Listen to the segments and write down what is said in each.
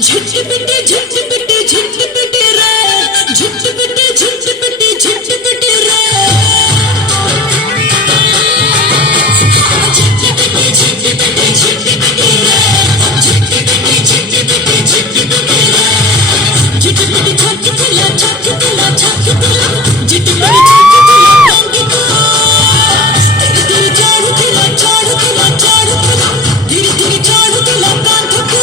झटपटे झटपटे झटपटे रे झटपटे झटपटे झटपटे रे झटपटे झटपटे झटपटे रे झटपटे झटपटे झटपटे रे झटपटे छक दिला छक दिला छक दिला झटपटे छक दिला कांगी को धीरे धीरे झाड़ दिला झाड़ दिला झाड़ दिला धीरे धीरे झाड़ दिला कांध को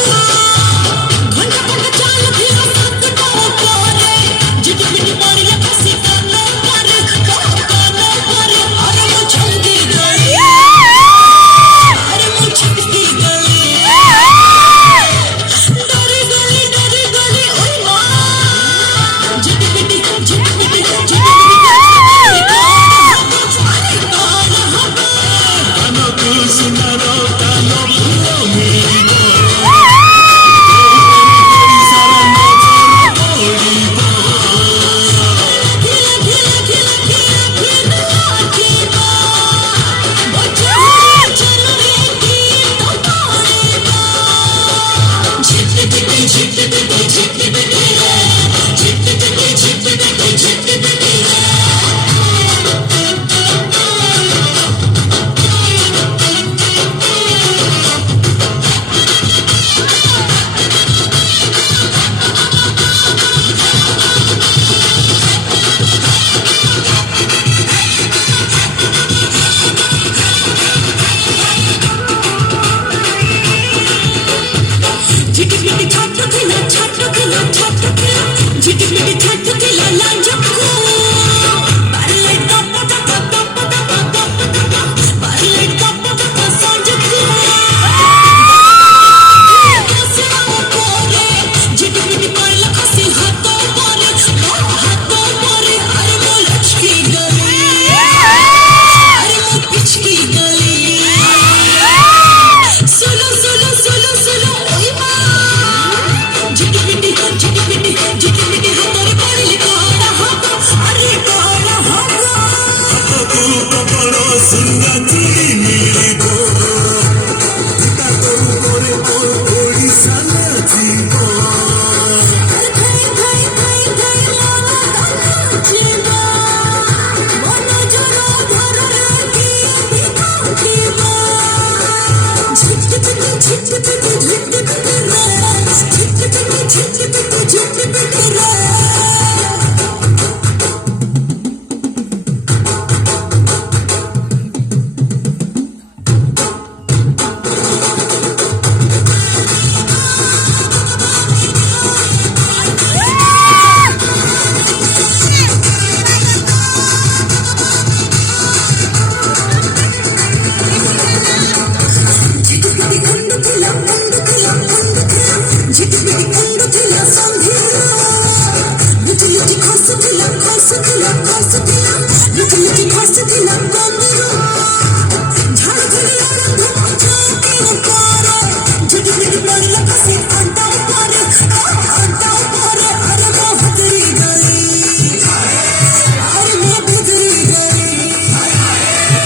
Chick, chick, chick, chick, chick, chick, chick,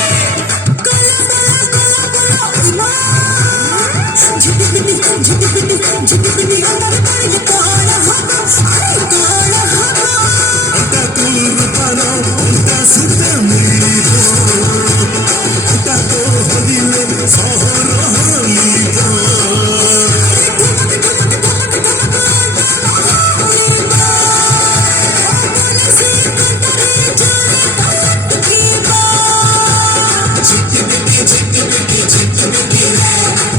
chick, chick, chick,